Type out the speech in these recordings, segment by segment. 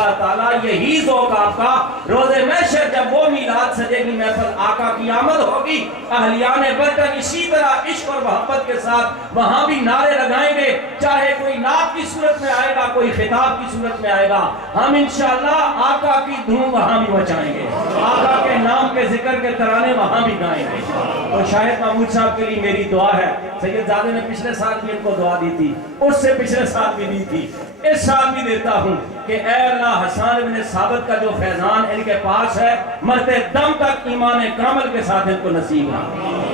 اللہ تعالیٰ یہی ذوق آپ کا روز محشر جب وہ میلاد سجے گی محفل آقا کی آمد ہوگی اہلیان برٹن اسی طرح عشق اور محبت کے ساتھ وہاں بھی نعرے لگائیں گے، چاہے کوئی نعت کی صورت میں آئے گا کوئی خطاب کی صورت میں آئے گا، ہم انشاءاللہ آقا کی دھوم وہاں بھی مچائیں گے، آقا کے نام کے ذکر کے ترانے وہاں بھی گائیں گے۔ تو شاہد محمود صاحب کے لیے میری دعا ہے، سید زادے نے پچھلے سال بھی ان کو دعا دی تھی، اس سے پچھلے سال بھی دی تھی، اس سال بھی دیتا ہوں کہ اے اللہ حسان بن ثابت کا جو فیضان ان کے پاس ہے مرتے دم تک ایمان کامل کے ساتھ ان کو نصیب رہا،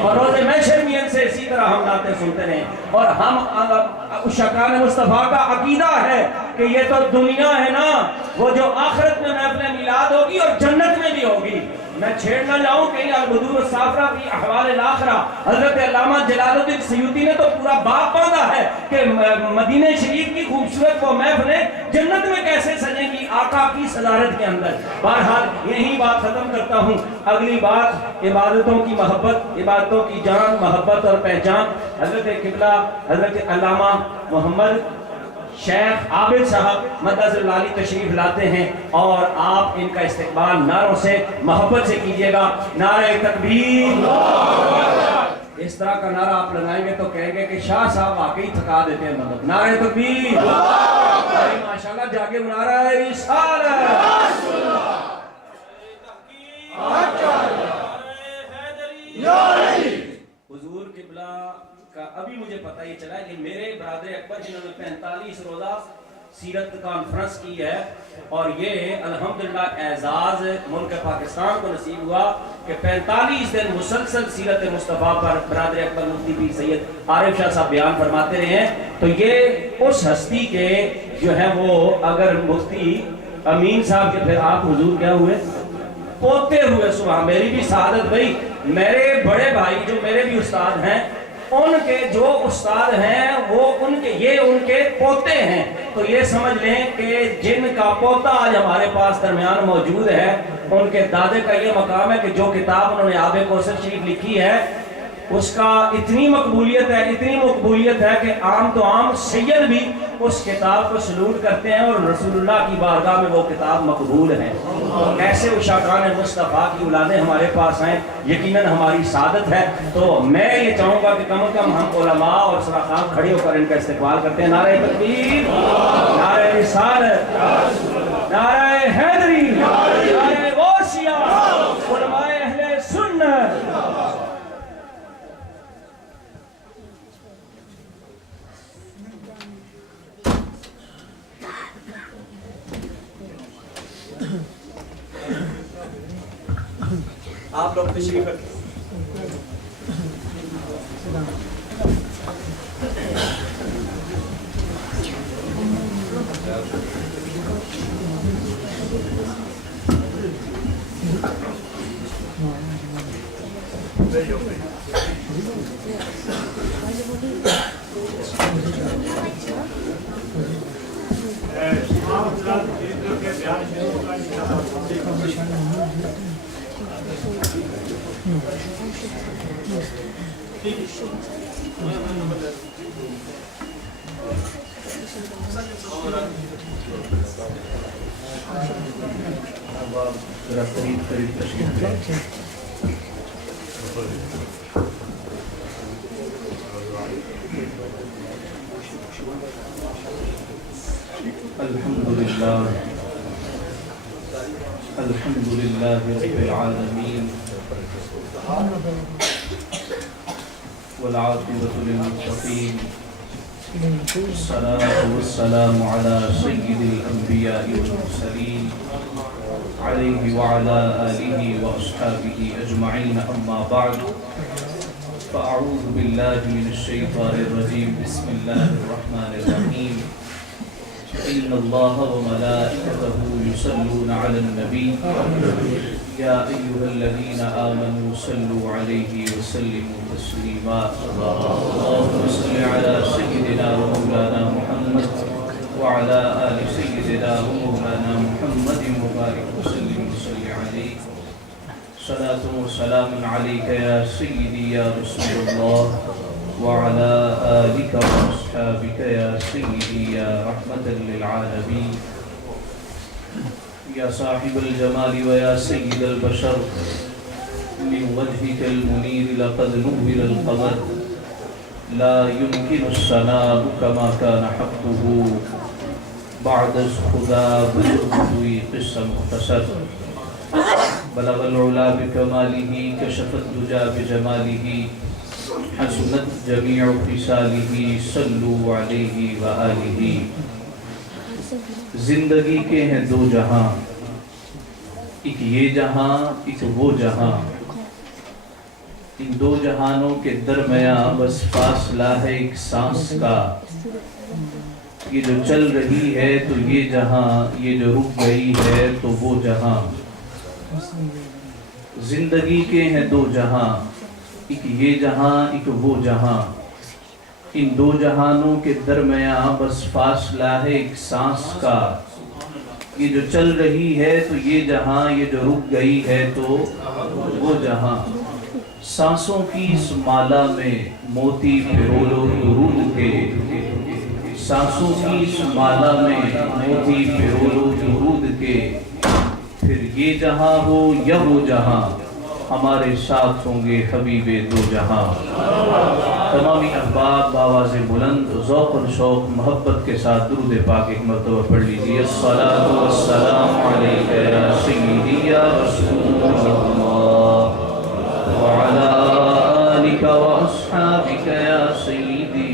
اور روز محشر بھی ان سے اسی طرح ہم نعتیں سنتے رہیں۔ اور ہم عشاقان مصطفیٰ کا عقیدہ ہے کہ یہ تو دنیا ہے نا، وہ جو آخرت میں محفل میلاد ہوگی اور جنت میں بھی ہوگی۔ میں چھیڑ نہ جاؤں کہ البدور الصافرہ فی احوال الاخرہ، حضرت علامہ جلال الدین سیوطی نے تو پورا باب باندھا ہے کہ مدینہ شریف کی خوبصورت وہ محفلیں جنت میں کیسے سجیں گی آقا کی صدارت کے اندر۔ بہرحال یہی بات ختم کرتا ہوں، اگلی بات عبادتوں کی محبت، عبادتوں کی جان، محبت اور پہچان۔ حضرت قبلہ حضرت علامہ محمد شیخ عابد صاحب مدثر العالی تشریف لاتے ہیں اور آپ ان کا استقبال نعروں سے محبت سے کیجئے گا۔ نعرہ تکبیر، اس طرح کا نعرہ آپ لگائیں گے تو کہیں گے کہ شاہ صاحب واقعی تھکا دیتے ہیں مدد۔ نعرہ تکبیر، ماشاءاللہ جاگے نعرہ رسالت، حضور قبلہ کا ابھی مجھے پتہ یہ چلا ہے کہ میرے برادر اکبر جنہوں نے 45 روزہ سیرت کانفرنس کی ہے، اور یہ الحمدللہ اعزاز ملک پاکستان کو نصیب ہوا کہ 45 دن مسلسل سیرت مصطفیٰ پر برادر اکبر مفتی پیر سید عارف شاہ صاحب بیان فرماتے رہے ہیں۔ تو یہ اس ہستی کے جو ہے وہ اگر مفتی امین صاحب کے پھر آپ حضور کیا ہوئے پوتے ہوئے، سبحان، میری بھی سعادت بھئی، میرے بڑے بھائی جو میرے بھی استاد ہیں ان کے جو استاد ہیں وہ یہ ان کے پوتے ہیں، تو یہ سمجھ لیں کہ جن کا پوتا آج ہمارے پاس درمیان موجود ہے ان کے دادے کا یہ مقام ہے کہ جو کتاب انہوں نے آب کوثر شریف لکھی ہے اس کا اتنی مقبولیت ہے کہ عام تو عام سید بھی اس کتاب کو سلوٹ کرتے ہیں اور رسول اللہ کی بارگاہ میں وہ کتاب مقبول ہے۔ ایسے عشاقان مصطفیٰ کی اولادیں ہمارے پاس ہیں، یقیناً ہماری سعادت ہے۔ تو میں یہ چاہوں گا کہ کم از کم ہم علماء اور سراخان کھڑے ہو کر ان کا استقبال کرتے ہیں۔ نعرہ تکبیر، نعرہ رسالت، نعرہ حیدری، نعرہ غوثیہ، علماء اہل سنت۔ آپ لوگ تشریف رکھیں۔ الحمد لله رب العالمين والعاقبة للمتقين، والصلاة والسلام على سيد الأنبياء والمرسلين عليه وعلى آله وأصحابه أجمعين، أما بعد، فأعوذ بالله من الشيطان الرجيم، بسم الله الرحمن الرحيم، إن الله وملائكته يصلون على النبي يا أيها الذين آمنوا صلوا عليه وسلموا تسليما، اللهم صل على سيدنا ومولانا محمد وعلى آل سيدنا ومولانا محمد وبارك وسلم وصل عليه، صلاة وسلام عليك يا سيدي يا رسول الله وعلى آلك وأصحابك يا سيدي يا رحمة للعالمين۔ یا صاحب الجمال و یا سید البشر من وجهك المنیر لقد نور القمر لا يمكن الثناء كما كان حقه بعد از خدا بزرگوی قصہ مختصر بلغ العلا بکماله کشف الدجا بجماله حسنت جمیع خصاله صلوا علیہ وآلہ۔ زندگی کے ہیں دو جہاں، ایک یہ جہاں ایک وہ جہاں، ان دو جہانوں کے درمیان بس فاصلہ ہے ایک سانس کا۔ یہ جو چل رہی ہے تو یہ جہاں، یہ جو رک گئی ہے تو وہ جہاں۔ زندگی کے ہیں دو جہاں، ایک یہ جہاں ایک وہ جہاں، ان دو جہانوں کے درمیان بس فاصلہ ہے ایک سانس کا۔ یہ جو چل رہی ہے تو یہ جہاں، یہ جو رک گئی ہے تو وہ جہاں۔ سانسوں کی اس مالا میں موتی پرولو درود کے، سانسوں کی اس مالا میں موتی پرولو درود کے، پھر یہ جہاں ہو یا وہ جہاں ہمارے ساتھ ہوں گے حبیب دو جہاں۔ تمامی احباب بآواز بلند ذوق و شوق محبت کے ساتھ درود پاک ایک مرتبہ پڑھ لیجیے۔ الصلاۃ والسلام علیک یا سیدی یا رسول اللہ وعلی آلک واصحابک یا سیدی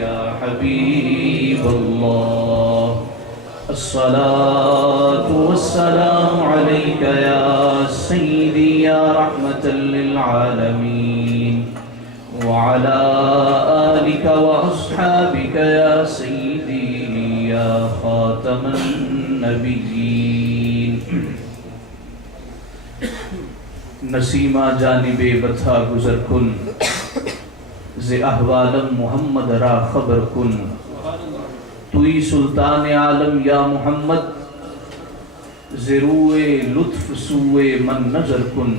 یا حبیب اللہ۔ الصلاة والسلام علیک یا سیدی یا رحمة للعالمین وعلى آلک واصحابک یا سیدی یا خاتم النبیین۔ نسیمہ جانب بطھا گزر کن، ز احوالم محمد را خبر کن۔ توی سلطان عالم یا محمد، ز روئے لطف سوئے من نظر کن۔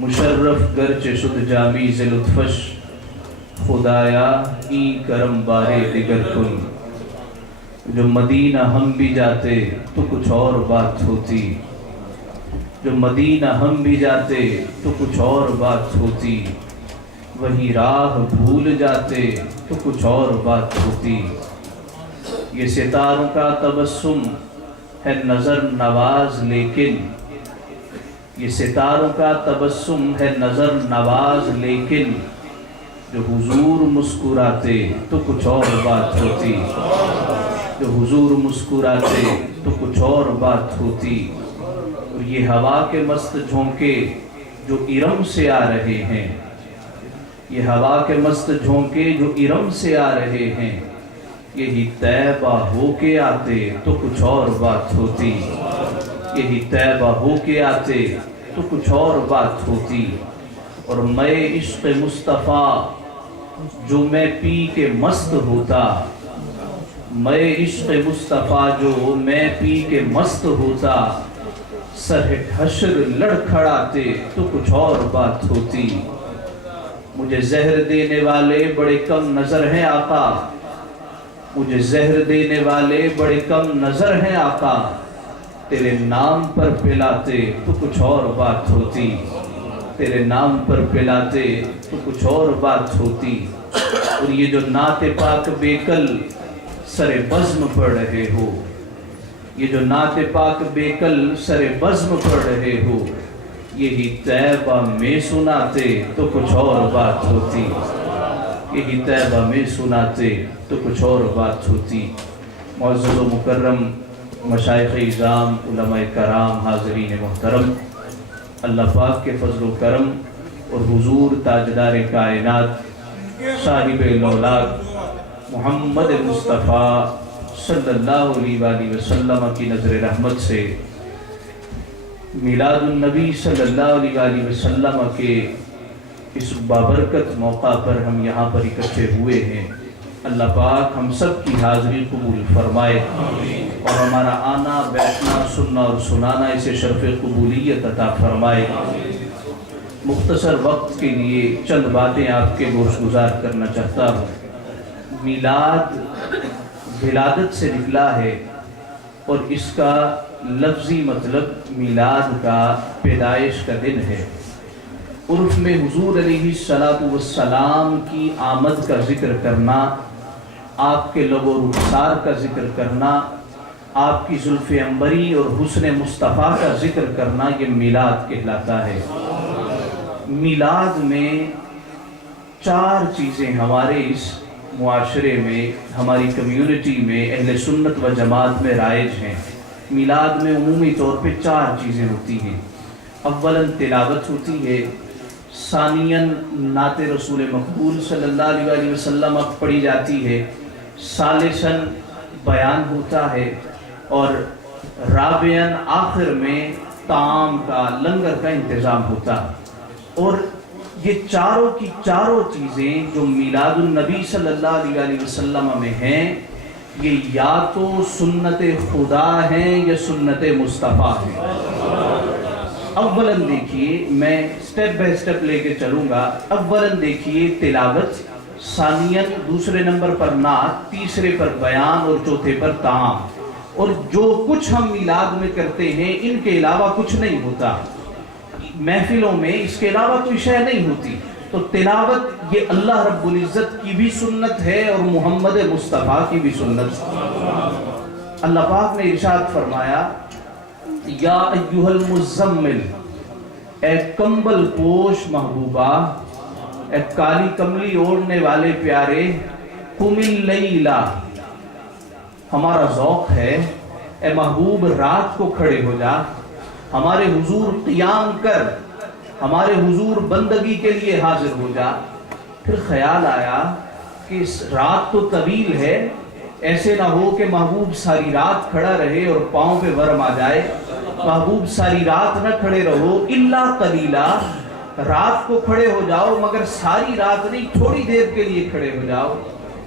مشرف گرچہ شد جامی ز لطفش، خدایا این کرم بارے دگر کن۔ جو مدینہ ہم بھی جاتے تو کچھ اور بات ہوتی، جو مدینہ ہم بھی جاتے تو کچھ اور بات ہوتی، وہی راہ بھول جاتے تو کچھ اور بات ہوتی۔ یہ ستاروں کا تبسم ہے نظر نواز لیکن، یہ ستاروں کا تبسم ہے نظر نواز لیکن، جو حضور مسکراتے تو کچھ اور بات ہوتی، جو حضور مسکراتے تو کچھ اور بات ہوتی۔ اور یہ ہوا کے مست جھونکے جو ارم سے آ رہے ہیں، یہ ہوا کے مست جھونکے جو ارم سے آ رہے ہیں، یہی طیبہ ہو کے آتے تو کچھ اور بات ہوتی، یہی طیبہ ہو کے آتے تو کچھ اور بات ہوتی۔ اور میں عشق مصطفیٰ جو میں پی کے مست ہوتا، میں عشق مصطفیٰ جو میں پی کے مست ہوتا، سر حشر لڑکھڑاتے تو کچھ اور بات ہوتی۔ مجھے زہر دینے والے بڑے کم نظر ہیں آقا، مجھے زہر دینے والے بڑے کم نظر ہیں آقا، تیرے نام پر پلاتے تو کچھ اور بات ہوتی، تیرے نام پر پلاتے تو کچھ اور بات ہوتی۔ اور یہ جو نعت پاک بیکل سر بزم پڑھ رہے ہو، یہ جو نعت پاک بیکل سر بزم پڑھ رہے ہو، یہی طیبہ میں سناتے تو کچھ اور بات ہوتی، یہی طیبہ میں سناتے تو کچھ اور بات ہوتی۔ معزز و مکرم مشائخ اعظام، علماء کرام، حاضرین محترم، اللہ پاک کے فضل و کرم اور حضور تاجدار کائنات صاحب لولاک محمد مصطفیٰ صلی اللہ علیہ وآلہ وسلم کی نظر رحمت سے میلاد النبی صلی اللہ علیہ وآلہ وسلم کے اس بابرکت موقع پر ہم یہاں پر اکٹھے ہوئے ہیں۔ اللہ پاک ہم سب کی حاضری قبول فرمائے اور ہمارا آنا، بیٹھنا، سننا اور سنانا اسے شرف قبولیت عطا فرمائے۔ مختصر وقت کے لیے چند باتیں آپ کے گوش گزار کرنا چاہتا ہوں۔ میلاد ولادت سے نکلا ہے، اور اس کا لفظی مطلب میلاد کا پیدائش کا دن ہے۔ عرف میں حضور علیہ السلام کی آمد کا ذکر کرنا، آپ کے لب و رخسار کا ذکر کرنا، آپ کی زلف عنبری اور حسن مصطفیٰ کا ذکر کرنا، یہ میلاد کہلاتا ہے۔ میلاد میں 4 چیزیں ہمارے اس معاشرے میں، ہماری کمیونٹی میں، اہل سنت و جماعت میں رائج ہیں۔ میلاد میں عمومی طور پہ 4 چیزیں ہوتی ہیں۔ اولاً تلاوت ہوتی ہے، ثانیاً نعت رسول مقبول صلی اللہ علیہ وسلم پڑھی جاتی ہے، ثالثاً بیان ہوتا ہے، اور رابعاً آخر میں طعام کا، لنگر کا انتظام ہوتا ہے۔ اور یہ چاروں کی چاروں چیزیں جو میلاد النبی صلی اللہ علیہ وسلم میں ہیں، یہ یا تو سنت خدا ہیں یا سنت مصطفیٰ ہیں۔ اولاً دیکھیے، میں سٹیپ بائی سٹیپ لے کے چلوں گا۔ اولاً دیکھیے تلاوت، ثانیاً دوسرے نمبر پر نعت، تیسرے پر بیان اور چوتھے پر طعام۔ اور جو کچھ ہم میلاد میں کرتے ہیں ان کے علاوہ کچھ نہیں ہوتا، محفلوں میں اس کے علاوہ کوئی شے نہیں ہوتی۔ تو تلاوت یہ اللہ رب العزت کی بھی سنت ہے اور محمد مصطفیٰ کی بھی سنت ہے۔ اللہ پاک نے ارشاد فرمایا، یا ایھا المزمل، اے کمبل پوش محبوبہ، اے کالی کملی اوڑھنے والے پیارے، قم اللیل، ہمارا ذوق ہے اے محبوب رات کو کھڑے ہو جا، ہمارے حضور قیام کر، ہمارے حضور بندگی کے لیے حاضر ہو جا۔ پھر خیال آیا کہ اس رات تو طویل ہے، ایسے نہ ہو کہ محبوب ساری رات کھڑا رہے اور پاؤں پہ ورم آ جائے۔ محبوب ساری رات نہ کھڑے رہو، الا قلیلا، رات کو کھڑے ہو جاؤ مگر ساری رات نہیں، تھوڑی دیر کے لیے کھڑے ہو جاؤ۔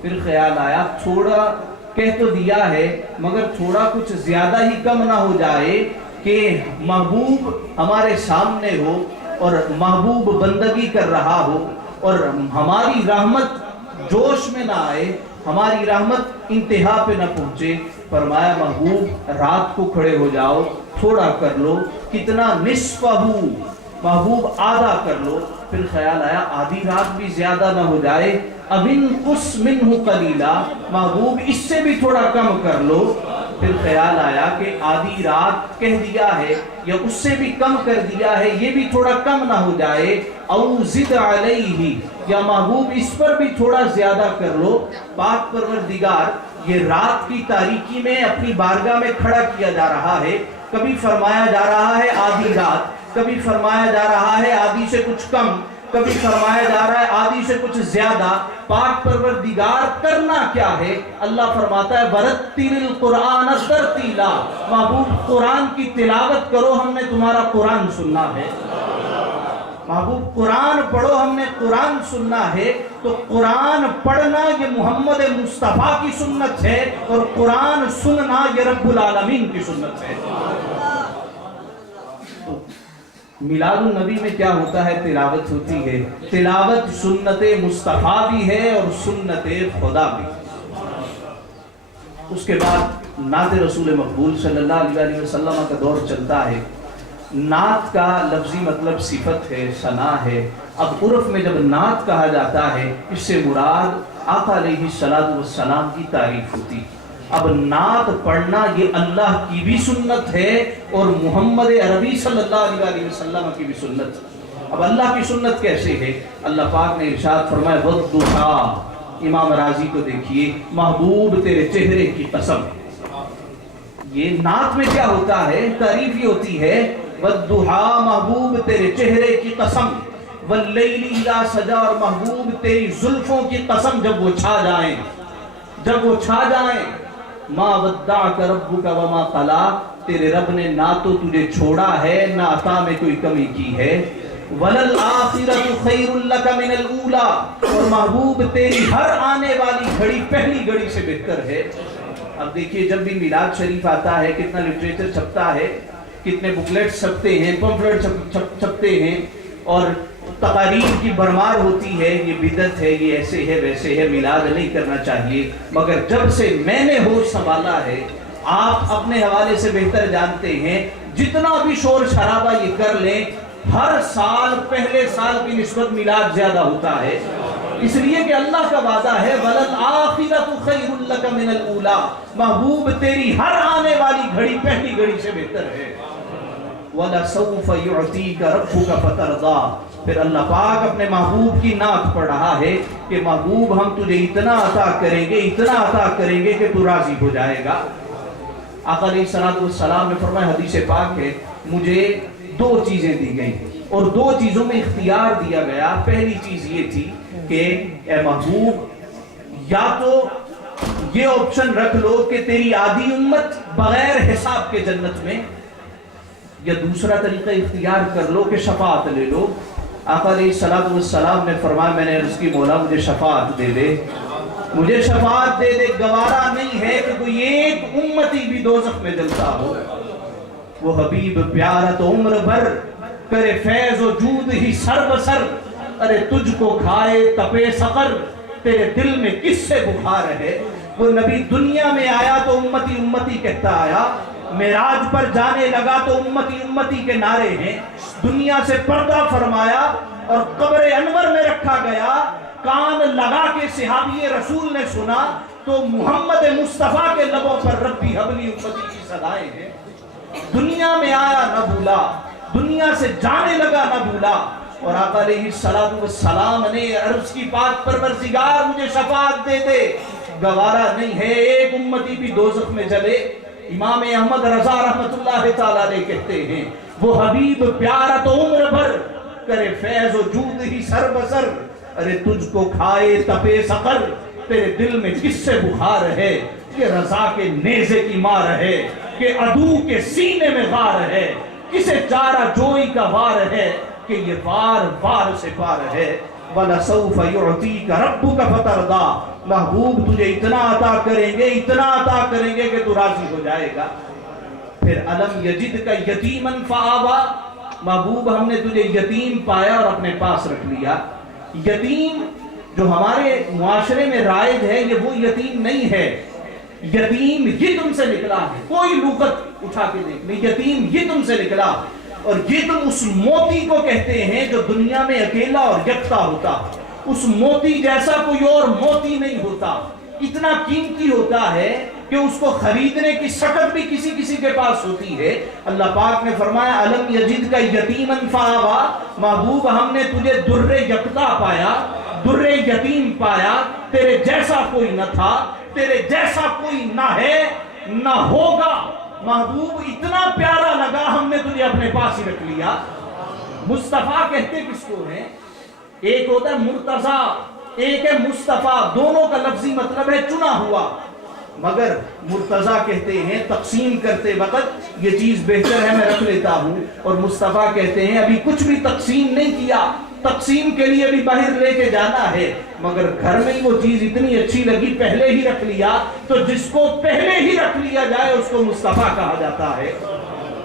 پھر خیال آیا تھوڑا کہہ تو دیا ہے مگر تھوڑا کچھ زیادہ ہی کم نہ ہو جائے کہ محبوب ہمارے سامنے ہو اور محبوب بندگی کر رہا ہو اور ہماری رحمت جوش میں نہ آئے، ہماری رحمت انتہا پہ نہ پہنچے۔ فرمایا محبوب رات کو کھڑے ہو جاؤ، تھوڑا کر لو، کتنا، نصفہ، محبوب آدھا کر لو۔ پھر خیال آیا آدھی رات بھی زیادہ نہ ہو جائے، اب انقص منہ قلیلا، محبوب اس سے بھی تھوڑا کم کر لو۔ پھر خیال آیا کہ آدھی رات کہہ دیا ہے یا اس سے بھی کم کر دیا ہے، یہ بھی تھوڑا کم نہ ہو جائے، او زد علیہ، یا محبوب اس پر بھی تھوڑا زیادہ کر لو۔ پاک پروردگار یہ رات کی تاریکی میں اپنی بارگاہ میں کھڑا کیا جا رہا ہے، کبھی فرمایا جا رہا ہے آدھی رات، کبھی فرمایا جا رہا ہے آدھی سے کچھ کم، کبھی فرمایا جا رہا ہے آدھی سے کچھ زیادہ۔ پاک پروردگار کرنا کیا ہے؟ اللہ فرماتا ہے وَرَتِّلِ الْقُرْآنَ تَرْتِیلًا، محبوب قرآن کی تلاوت کرو، ہم نے تمہارا قرآن سننا ہے۔ محبوب قرآن پڑھو، ہم نے قرآن سننا ہے۔ تو قرآن پڑھنا یہ محمد مصطفیٰ کی سنت ہے اور قرآن سننا یہ رب العالمین کی سنت ہے۔ میلاد النبی میں کیا ہوتا ہے؟ تلاوت ہوتی ہے۔ تلاوت سنت مصطفیٰ بھی ہے اور سنت خدا بھی۔ اس کے بعد نعت رسول مقبول صلی اللہ علیہ وسلم کا دور چلتا ہے۔ نعت کا لفظی مطلب صفت ہے، ثنا ہے۔ اب عرف میں جب نعت کہا جاتا ہے اس سے مراد آقا علیہ السلام کی تعریف ہوتی۔ اب نعت پڑھنا یہ اللہ کی بھی سنت ہے اور محمد عربی صلی اللہ علیہ وسلم کی بھی سنت ہے۔ اب اللہ کی سنت کیسے ہے؟ اللہ پاک نے ارشاد فرمایا وَالضُّحَىٰ، امام راضی کو دیکھیے، محبوب تیرے چہرے کی قسم۔ یہ نعت میں کیا ہوتا ہے؟ تعریف ہی ہوتی ہے وَالضُّحَىٰ، محبوب تیرے چہرے کی قسم، وَاللَّيْلِ اِذَا سَجَىٰ، اور محبوب تیری زلفوں کی قسم جب وہ چھا جائیں، جب وہ چھا جائیں۔ ما ودعک ربک وما قلی، تیرے رب نے نہ تو تجھے چھوڑا ہے نہ عطا میں کوئی کمی کی ہے۔ وَلَلْآخِرَةُ خَيْرٌ لَكَ مِنَ الْأُولَىٰ، اور محبوب تیری ہر آنے والی گھڑی پہلی گھڑی سے بہتر ہے۔ اب دیکھیے جب بھی میلاد شریف آتا ہے کتنا لٹریچر چھپتا ہے، کتنے بکلیٹ چھپتے ہیں، پمفلٹ چھپتے ہیں اور تقاریر کی بھرمار ہوتی ہے، یہ بدعت ہے، یہ ایسے ہے ویسے ہے، میلاد نہیں کرنا چاہیے۔ مگر جب سے میں نے ہوش سنبھالا ہے، آپ اپنے حوالے سے بہتر جانتے ہیں، جتنا بھی شور شرابہ یہ کر لیں، ہر سال پہلے سال کی نسبت میلاد زیادہ ہوتا ہے، اس لیے کہ اللہ کا وعدہ ہے وَلَلْآخِرَةُ خَيْرٌ لَكَ مِنَ الْأُولَىٰ، محبوب تیری ہر آنے والی گھڑی پہلی گھڑی سے بہتر ہے۔ وَلَسَوْفَ يُعْطِيكَ رَبُّكَ فَتَرْضَىٰ، پھر اللہ پاک اپنے محبوب کی نعت پڑھ رہا ہے کہ محبوب ہم تجھے اتنا عطا کریں گے، اتنا عطا کریں گے کہ تو راضی ہو جائے گا۔ آقا علیہ السلام نے فرمایا، حدیث پاک ہے، مجھے دو چیزیں دی گئیں اور دو چیزوں میں اختیار دیا گیا۔ پہلی چیز یہ تھی کہ اے محبوب، یا تو یہ آپشن رکھ لو کہ تیری آدھی امت بغیر حساب کے جنت میں، یا دوسرا طریقہ اختیار کر لو کہ شفاعت لے لو۔ آقا علیہ السلام نے فرمایا، میں نے عرض کی مولا مجھے شفاعت دے دے، مجھے شفاعت دے دے، گوارا نہیں ہے کہ کوئی ایک امتی بھی دوزخ میں جلتا ہو۔ وہ حبیب پیارا تو عمر بھر کرے فیض و جود ہی سر بسر، ارے تجھ کو کھائے تپے سقر، تیرے دل میں کس سے بخار ہے۔ وہ نبی دنیا میں آیا تو امتی امتی کہتا آیا، معراج پر جانے لگا تو امتی امتی کے نعرے ہیں۔ دنیا سے پردہ فرمایا اور قبر انور میں رکھا گیا، کان لگا کے صحابی رسول نے سنا تو محمد مصطفیٰ کے لبوں پر ربی حبلی امتی کی صدائیں ہیں۔ دنیا میں آیا نہ بھولا، دنیا سے جانے لگا نہ بھولا، اور آقا علیہ السلام نے عرض کی پاک پروردگار مجھے شفاعت دے دے، گوارا نہیں ہے ایک امتی بھی دوزخ میں جلے۔ امام احمد رضا رحمت اللہ تعالیٰ علیہ کہتے ہیں، وہ حبیب پیارا تو عمر بھر کرے فیض و جود ہی سر بسر، ارے تجھ کو کھائے تپے سقر، تیرے دل میں کس سے بخار ہے، کہ رضا کے نیزے کی مار ہے، کہ عدو کے سینے میں غار ہے، کسے چارہ جوئی کا وار ہے، کہ یہ وار وار سے پار ہے۔ وَلَسَوْفَ يُعْطِيكَ رَبُّكَ فَتَرْضَىٰ، محبوب تجھے اتنا عطا کریں گے، اتنا عطا کریں گے کہ تو راضی ہو جائے گا۔ پھر أَلَمْ يَجِدْكَ يَتِيمًا فَآوَىٰ، محبوب ہم نے تجھے یتیم پایا اور اپنے پاس رکھ لیا۔ یتیم جو ہمارے معاشرے میں رائج ہے، یہ وہ یتیم نہیں ہے، یتیم یہ تم سے نکلا ہے، کوئی لغت اٹھا کے دیکھ لیں، یتیم یہ تم سے نکلا، اور یہ تم اس موتی کو کہتے ہیں جو دنیا میں اکیلا اور یکتا ہوتا، اس موتی جیسا کوئی اور موتی نہیں ہوتا، اتنا قیمتی ہوتا ہے کہ اس کو خریدنے کی سکت بھی کسی کسی کے پاس ہوتی ہے۔ اللہ پاک نے فرمایا أَلَمْ يَجِدْكَ يَتِيمًا فَآوَىٰ، محبوب ہم نے تجھے در یکتا پایا، در یتیم پایا، تیرے جیسا کوئی نہ تھا، تیرے جیسا کوئی نہ ہے نہ ہوگا، محبوب اتنا پیارا لگا ہم نے تجھے اپنے پاس ہی رکھ لیا۔ مصطفیٰ کہتے کس کو ہیں؟ ایک ہوتا ہے مرتضیٰ، ایک ہے مصطفیٰ، دونوں کا لفظی مطلب ہے چنا ہوا، مگر مرتضیٰ کہتے ہیں تقسیم کرتے وقت یہ چیز بہتر ہے میں رکھ لیتا ہوں، اور مصطفیٰ کہتے ہیں ابھی کچھ بھی تقسیم نہیں کیا، تقسیم کے لیے بھی باہر لے کے جانا ہے، مگر گھر میں وہ چیز اتنی اچھی لگی پہلے ہی رکھ لیا، تو جس کو پہلے ہی رکھ لیا جائے اس کو مصطفیٰ کہا جاتا ہے،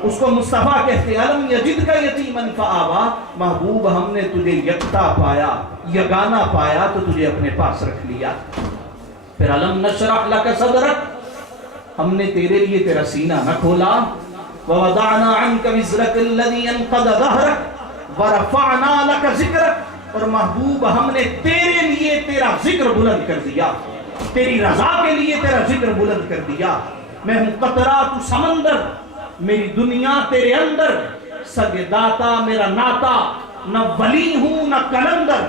اس کو مصطفیٰ کہتے ہیں۔ أَلَمْ يَجِدْكَ يَتِيمًا فَآوَىٰ، محبوب ہم نے تجھے یکتا پایا، یگانا پایا تو تجھے اپنے پاس رکھ لیا۔ پھر أَلَمْ نَشْرَحْ لَكَ صَدْرَكَ، ہم نے تیرے لیے تیرا سینہ نہ کھولا، وَوَضَعْنَا عَنْكَ وِزْرَكَ الَّذِي أَنقَضَ ظَهْرَكَ وَرَفَعْنَا لَكَ ذِكْرَكَ، اور محبوب ہم نے تیرے لیے تیرا ذکر بلند کر دیا، تیری رضا کے لیے تیرا ذکر بلند کر دیا۔ میں ہوں قطرہ تو سمندر، میری دنیا تیرے اندر، سگے داتا میرا ناتا، نہ ولی ہوں نہ کلندر،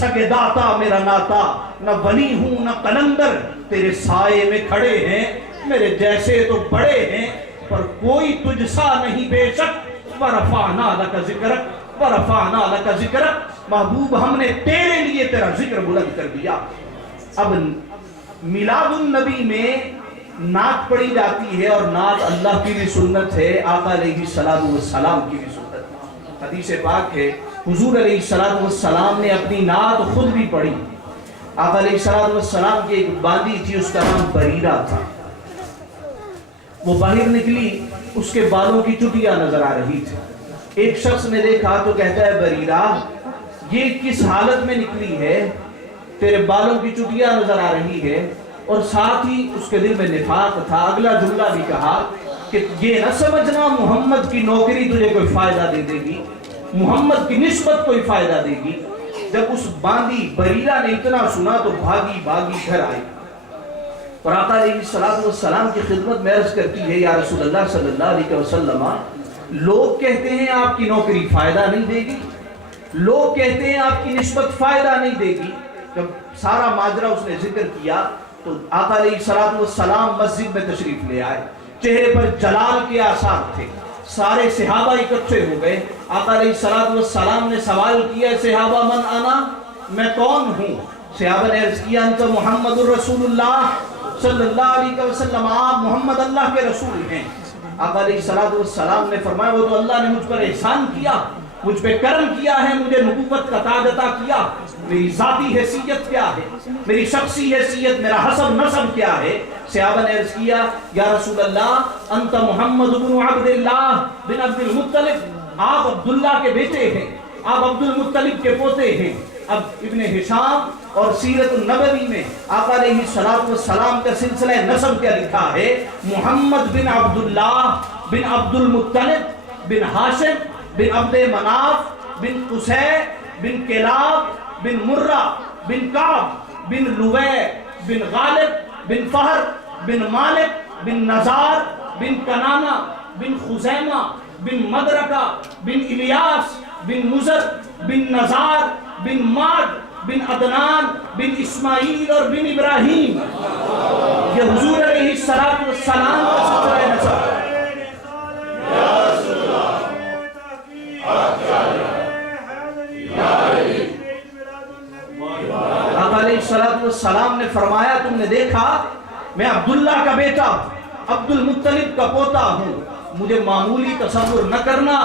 سگے داتا میرا ناتا، نہ ولی ہوں نہ کلندر، تیرے سائے میں کھڑے ہیں میرے جیسے تو بڑے ہیں، پر کوئی تجھ سا نہیں بے شک، وَرَفَعْنَا لَكَ ذِكْرَكَ وَرَفَعْنَا لَكَ ذِكْرَكَ، محبوب ہم نے تیرے لیے تیرا ذکر بلند کر دیا۔ اب میلاد النبی میں نعت پڑھی جاتی ہے، اور نعت اللہ کی بھی سنت ہے، آقا علیہ السلام کی بھی سنت۔ حدیث پاک ہے حضور علیہ السلام نے اپنی نعت خود بھی پڑھی۔ آقا علیہ السلام کی ایک باندی تھی، اس کا نام بریرہ تھا، وہ باہر نکلی، اس کے بالوں کی چٹیاں نظر آ رہی تھی، ایک شخص نے دیکھا تو کہتا ہے بریرہ یہ کس حالت میں نکلی ہے، تیرے بالوں کی چٹیاں نظر آ رہی ہے، اور ساتھ ہی اس کے دل میں نفاق تھا۔ اگلا جملہ بھی کہا کہ یہ نہ سمجھنا محمد کی نوکری تجھے کوئی فائدہ دے دے گی، محمد کی نسبت کوئی فائدہ دے گی۔ جب اس باندی بریرہ نے اتنا سنا تو بھاگی بھاگی گھر آئی اور آقا علیہ السلام کی خدمت میں عرض کرتی ہے، یا رسول اللہ صلی اللہ علیہ وسلم، لوگ کہتے ہیں آپ کی نوکری فائدہ نہیں دے گی، لوگ کہتے ہیں آپ کی نسبت فائدہ نہیں دے گی۔ جب سارا ماجرا اس نے ذکر کیا تو آقا علیہ السلام مسجد میں تشریف لے آئے، چہرے پر جلال کے آثار تھے، سارے صحابہ اکٹھے ہو گئے۔ آقا علیہ السلام نے سوال کیا، صحابہ من انا، میں کون ہوں؟ صحابہ نے عرض کیا، انت محمد الرسول اللہ صلی اللہ علیہ وسلم، آپ محمد اللہ کے رسول ہیں۔ آقا علیہ السلام نے فرمایا، وہ تو اللہ نے مجھ پر احسان کیا، مجھ پہ کرم کیا ہے، مجھے نبوت کا تاج عطا کیا، میری ذاتی حیثیت کیا ہے، میری شخصی حیثیت، میرا حسب نسب کیا ہے؟ صحابہ نے عرض کیا، یا رسول اللہ انت محمد بن عبد اللہ بن عبد المطلب، آپ عبداللہ کے بیٹے ہیں، آپ عبد المطلب کے پوتے ہیں۔ اب ابن ہشام اور سیرت النبوی میں آقا علیہ السلام کا سلسلہ نسب کیا لکھا ہے؟ محمد بن عبداللہ بن عبد المطلب بن ہاشم بن عبد مناف بن قصی بن کلاب بن مرہ بن کعب بن لوی بن غالب بن فہر بن مالک بن نزار بن کنانہ بن خزیمہ بن مدرکہ بن الیاس بن مزر بن نزار بن ماد بن عدنان بن اسماعیل اور بن ابراہیم۔ یہ حضور علیہ السلام کا سلسلہ نسب۔ آقا علیہ السلام نے فرمایا، تم نے دیکھا میں عبداللہ کا بیٹا عبد المطلب کا پوتا ہوں، مجھے معمولی تصور نہ کرنا۔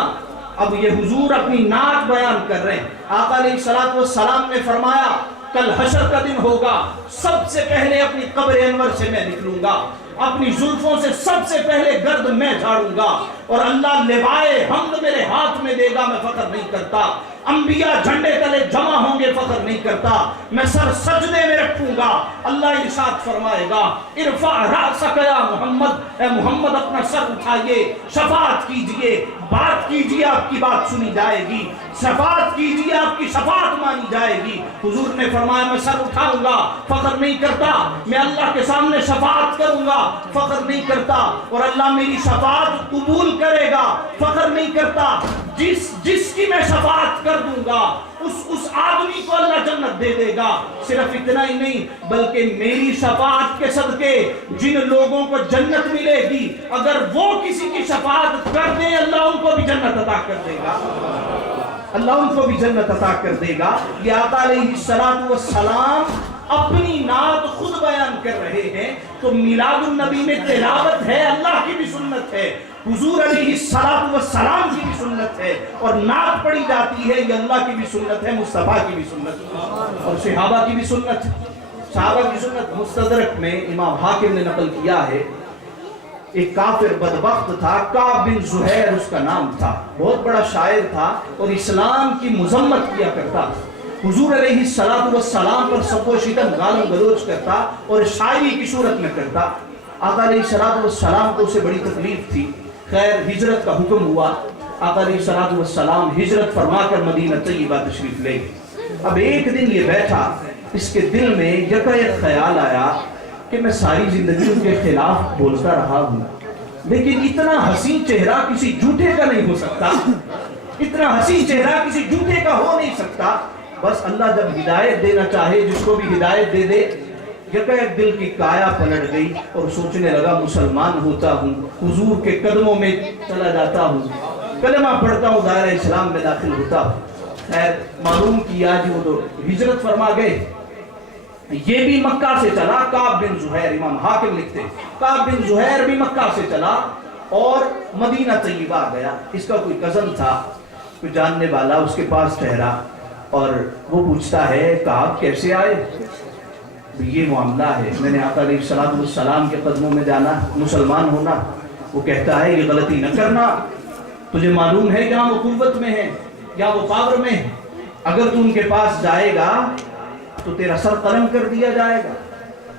اب یہ حضور اپنی نعت بیان کر رہے ہیں۔ آقا علیہ السلام نے فرمایا، کل حشر کا دن ہوگا، سب سے پہلے اپنی قبر انور سے میں نکلوں گا، اپنی زلفوں سے سب سے پہلے گرد میں جھاڑوں گا، اور اللہ لوائے حمد میرے ہاتھ میں دے گا، میں فخر نہیں کرتا۔ انبیاء جھنڈے تلے جمع ہوں گے، فخر نہیں کرتا، میں سر سجدے میں رکھوں گا۔ اللہ ارشاد فرمائے گا، ارفع رأسک یا محمد، اے محمد اپنا سر اٹھائیے، شفاعت کیجئے، بات کیجئے، آپ کی بات سنی جائے گی، شفاعت کیجئے، آپ کی شفاعت مانی جائے گی۔ حضور نے فرمایا، میں سر اٹھاؤں گا، فخر نہیں کرتا، میں اللہ کے سامنے شفاعت کروں گا، فخر نہیں کرتا، اور اللہ میری شفاعت قبول کرے گا، فخر نہیں کرتا۔ جس کی میں شفاعت کر دوں گا اس آدمی کو اللہ جنت دے دے گا۔ صرف اتنا ہی نہیں بلکہ میری شفاعت کے صدقے جن لوگوں کو جنت ملے گی، اگر وہ کسی کی شفاعت کر دیں، اللہ ان کو بھی جنت عطا کر دے گا، اللہ ان کو بھی جنت عطا کر دے گا۔ یہ آقا علیہ السلام اپنی نعت خود بیان کر رہے ہیں، تو میلاد النبی میں تلاوت ہے، اللہ کی بھی سنت ہے، حضور علیہ السلام کی بھی سنت ہے، اور نعت پڑھی جاتی ہے، یہ اللہ کی بھی سنت ہے، مصطفیٰ کی بھی سنت ہے، اور صحابہ کی بھی سنت ہے۔ صحابہ کی سنت مستدرک میں امام حاکم نے نقل کیا ہے، ایک کافر بدبخت تھا، کعب بن زہیر اس کا نام تھا، بہت بڑا شاعر تھا اور اسلام کی مذمت کیا کرتا تھا، حضور علیہ السلام پر سب و شتم گالم گلوچ کرتا اور شاعری کی صورت میں کرتا۔ آقا علیہ السلام کو اسے بڑی تکلیف تھی، خیر ہجرت کا حکم ہوا، آقا علیہ السلام ہجرت فرما کر مدینہ طیبہ تشریف لے گئے۔ اب ایک دن یہ بیٹھا، اس کے دل میں یکا یک خیال آیا کہ میں ساری زندگی ان کے خلاف بولتا رہا ہوں، لیکن اتنا حسین چہرہ کسی جھوٹے کا نہیں ہو سکتا، اتنا حسین چہرہ کسی جھوٹے کا ہو نہیں سکتا۔ بس اللہ جب ہدایت دینا چاہے جس کو بھی ہدایت دے دے۔ یکا یک دل کی کایا پلٹ گئی اور سوچنے لگا، مسلمان ہوتا ہوں، حضور کے قدموں میں چلا جاتا ہوں، کلمہ پڑھتا ہوں، دائرہ اسلام میں داخل ہوتا ہوں۔ خیر معلوم کیا جی وہ تو ہجرت فرما گئے۔ یہ بھی مکہ سے چلا، کعب بن زہیر، امام حاکم لکھتے ہیں کعب بن زہیر بھی مکہ سے چلا اور مدینہ طیبہ گیا۔ اس کا کوئی کزن تھا، کوئی جاننے والا، اس کے پاس ٹھہرا اور وہ پوچھتا ہے، کعب کیسے آئے؟ یہ معاملہ ہے، میں نے آقا علیہ السلام کے قدموں میں جانا، مسلمان ہونا۔ وہ کہتا ہے، یہ غلطی نہ کرنا، تجھے معلوم ہے یہاں وہ قوت میں ہے یا وہ پاور میں ہے، اگر تو ان کے پاس جائے گا تو تیرا سر قلم کر دیا جائے گا،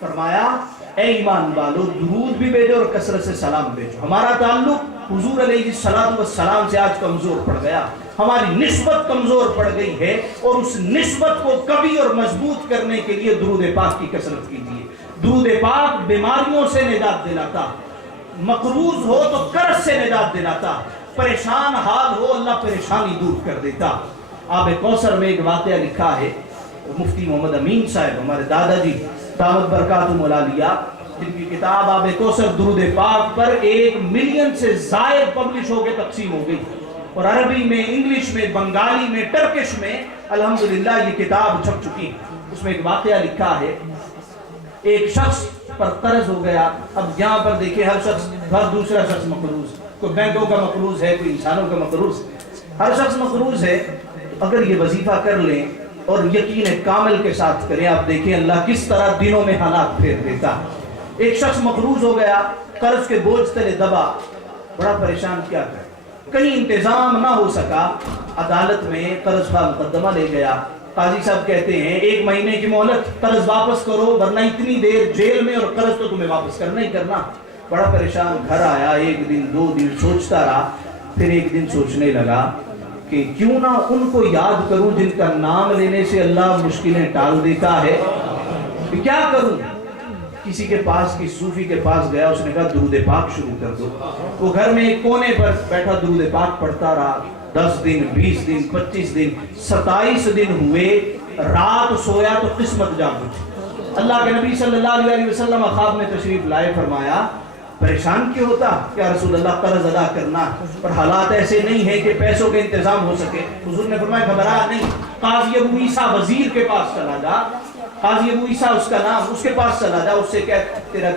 فرمایا اے ایمان والو درود بھی بھیجو اور کثرت سے سلام بھیجو. ہمارا تعلق حضور علیہ السلام سے آج کمزور پڑ گیا, ہماری نسبت کمزور پڑ گئی ہے, اور اس نسبت کو کبھی اور مضبوط کرنے کے لیے درود پاک کی کثرت کیجیے. درود پاک بیماریوں سے نجات دلاتا, مقروض ہو تو قرض سے نجات دلاتا, پریشان حال ہو اللہ پریشانی دور کر دیتا. آب کوثر میں ایک واقعہ لکھا ہے, مفتی محمد امین صاحب ہمارے دادا جی دامت برکاتہم العالیہ, جن کی کتاب آب کوثر درود پاک پر 1 ملین سے زائد پبلش ہو کے تقسیم ہو گئی, اور عربی میں, انگلش میں, بنگالی میں, ٹرکش میں الحمدللہ یہ کتاب چھپ چکی. اس میں ایک واقعہ لکھا ہے, ایک شخص پر قرض ہو گیا. اب یہاں پر دیکھیں ہر دوسرا شخص مقروض, کوئی بینکوں کا مقروض ہے, کوئی انسانوں کا مقروض, ہر شخص مقروض ہے. اگر یہ وظیفہ کر لیں اور یقین کامل کے ساتھ کریں, آپ دیکھیں اللہ کس طرح دنوں میں حالات پھیر دیتا. ایک شخص مقروض ہو گیا, قرض کے بوجھ تلے دبا, بڑا پریشان, کیا کرے, کہیں انتظام نہ ہو سکا, عدالت میں قرض کا مقدمہ لے گیا. قاضی صاحب کہتے ہیں 1 مہینے کی مہلت, قرض واپس کرو ورنہ اتنی دیر جیل میں, اور قرض تو تمہیں واپس کرنا ہی کرنا. بڑا پریشان گھر آیا, 1 دن 2 دن سوچتا رہا, پھر ایک دن سوچنے لگا کہ کیوں نہ ان کو یاد کروں جن کا نام لینے سے اللہ مشکلیں ٹال دیتا ہے. کیا کروں, کسی کے پاس, کسی صوفی کے پاس گیا, اس نے کہا درود پاک شروع کر دو. وہ گھر میں ایک کونے پر بیٹھا درود پاک پڑھتا رہا. 10 دن 20 دن 25 دن 27 دن ہوئے, رات سویا تو قسمت جاگ اٹھی. اللہ کے نبی صلی اللہ علیہ وسلم خواب میں تشریف لائے, فرمایا پریشان کیوں ہوتا, کیا رسول اللہ قرض ادا کرنا, پر حالات ایسے نہیں ہیں کہ پیسوں کے انتظام ہو سکے. حضور نے فرمایا گھبرا نہیں, قاضی ابو عیسیٰ وزیر کے پاس چلا جا, قاضی ابو عیسیٰ اس کا نام, اس کے پاس چلا جا, اس سے کہہ تیرا